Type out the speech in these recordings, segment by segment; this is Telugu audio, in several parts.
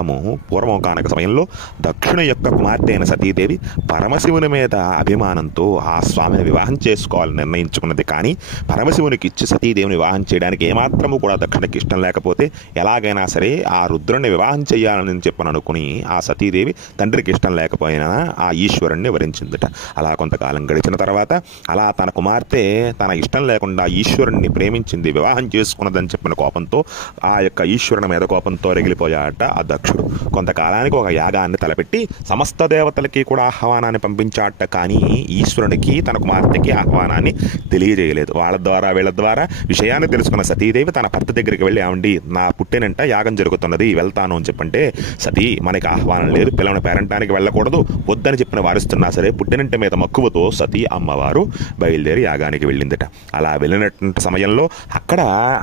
పూర్వం కానక సమయంలో దక్షుని యొక్క కుమార్తె అయిన సతీదేవి పరమశివుని మీద అభిమానంతో ఆ స్వామిని వివాహం చేసుకోవాలని నిర్ణయించుకున్నది. కానీ పరమశివునికి ఇచ్చి సతీదేవిని వివాహం చేయడానికి ఏమాత్రము కూడా దక్షునికి ఇష్టం లేకపోతే ఎలాగైనా సరే ఆ రుద్రుణ్ణి వివాహం చేయాలని చెప్పని అనుకుని ఆ సతీదేవి తండ్రికి ఇష్టం లేకపోయినా ఆ ఈశ్వరుణ్ణి వరించిందట. అలా కొంతకాలం గడిచిన తర్వాత అలా తన కుమార్తె తన ఇష్టం లేకుండా ఈశ్వరుణ్ణి ప్రేమించింది, వివాహం చేసుకున్నదని చెప్పిన కోపంతో ఆ యొక్క ఈశ్వరుని మీద కోపంతో రగిలిపోయాట ఆ దక్షుడు. కొంతకాలానికి ఒక యాగాన్ని తలపెట్టి సమస్త దేవతలకి కూడా ఆహ్వానాన్ని పంపించాట. కానీ ఈశ్వరునికి తన కుమార్తెకి ఆహ్వానాన్ని తెలియజేయలేదు. వీళ్ళ ద్వారా విషయాన్ని తెలుసుకున్న సతీదేవి తన భర్త దగ్గరికి వెళ్ళి, ఏమండి నా పుట్టినంట యాగం జరుగుతున్నది, వెళ్తాను అని చెప్పంటే, సతీ మనకి ఆహ్వానం లేదు, పిల్లల పేరంటానికి వెళ్ళకూడదు వద్దని చెప్పిన వారిస్తున్నా సరే పుట్టినంటి మీద మక్కువతో సతీ అమ్మవారు బయలుదేరి యాగానికి వెళ్ళిందట. అలా వెళ్ళినటువంటి సమయంలో అక్కడ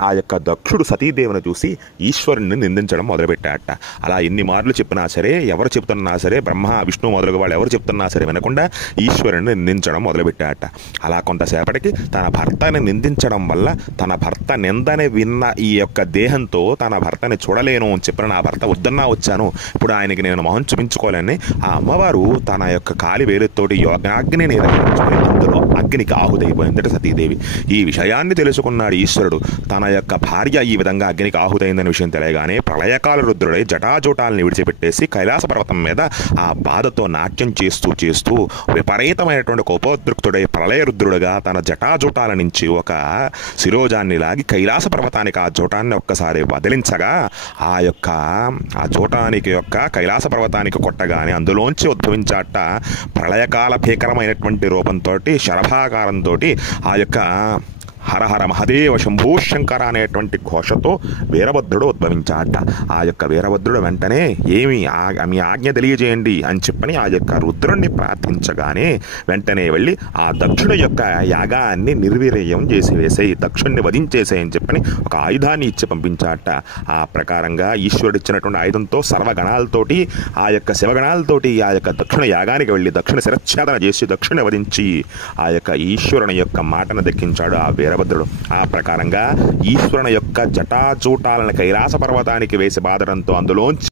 ఆ యొక్క దక్షుడు సతీదేవిని చూసి ఈశ్వరుని నిందించడం మొదలుపెట్టాట. అలా ఎన్ని మార్లు చెప్పినా సరే, ఎవరు చెప్తున్నా సరే, బ్రహ్మ విష్ణు మొదలుగా వాళ్ళు ఎవరు చెప్తున్నా సరే వినకుండా ఈశ్వరుని నిందించడం మొదలుపెట్టాట. అలా కొంతసేపటికి తన భర్తని నిందించడం వల్ల తన భర్త నిందని విన్న ఈ యొక్క దేహంతో తన భర్తని చూడలేను అని చెప్పిన నా భర్త వద్దన్నా వచ్చాను, ఇప్పుడు ఆయనకి నేను మొహం చూపించుకోవాలని ఆ అమ్మవారు తన యొక్క కాలి వేలుతోటి అగ్నిని రగిలించుకొని అందులో అగ్నికి ఆహుతైపోయిందట సతీదేవి. ఈ విషయాన్ని తెలుసుకున్నాడు ఈశ్వరుడు. తన యొక్క భార్య ఈ విధంగా అగ్నికి ఆహుతైందనే విషయం తెలియగానే ప్రళయకాల రుద్రుడై జటాజూటాలని విడిచిపెట్టేసి కైలాస పర్వతం మీద ఆ బాధతో నాట్యం చేస్తూ చేస్తూ విపరీతమైనటువంటి కోపోద్రిక్తుడై ప్రళయ రుద్రుడుగా తన జటాజూటాల నుంచి ఒక శిరోజాన్ని లాగి కైలాస పర్వతానికి ఆ జూటాన్ని ఒక్కసారి వదిలించగా ఆ జూటానికి కైలాస పర్వతానికి కొట్టగానే అందులోంచి ఉద్భవించాట ప్రళయకాల భీకరమైనటువంటి రూపంతో శరభాకారంతో ఆ యొక్క హరహర మహదేవ శంభూ శంకర అనేటువంటి ఘోషతో వీరభద్రుడు ఉద్భవించాట. ఆ యొక్క వీరభద్రుడు వెంటనే మీ ఆజ్ఞ తెలియజేయండి అని చెప్పని ఆ యొక్క రుద్రుణ్ణి ప్రార్థించగానే వెంటనే వెళ్ళి ఆ దక్షుడి యొక్క యాగాన్ని నిర్వీర్యం చేసి వేసేయి, దక్షుణ్ణి వధించేసేయని చెప్పని ఒక ఆయుధాన్ని ఇచ్చి పంపించాట. ఆ ప్రకారంగా ఈశ్వరుడు ఇచ్చినటువంటి ఆయుధంతో సర్వగణాలతోటి ఆ యొక్క శివగణాలతోటి ఆ యొక్క దక్షిణ యాగానికి వెళ్ళి దక్షిణ శిరచ్ఛేదన చేసి దక్షిణ వధించి ఆ యొక్క ఈశ్వరుని యొక్క మాటను దక్కించాడు ఆ వీరభద్రుడు. ఆ ప్రకారంగా ఈశ్వరుని యొక్క జటాజూటాలను కైలాస పర్వతానికి వేసి బాదడంతో అందులోంచి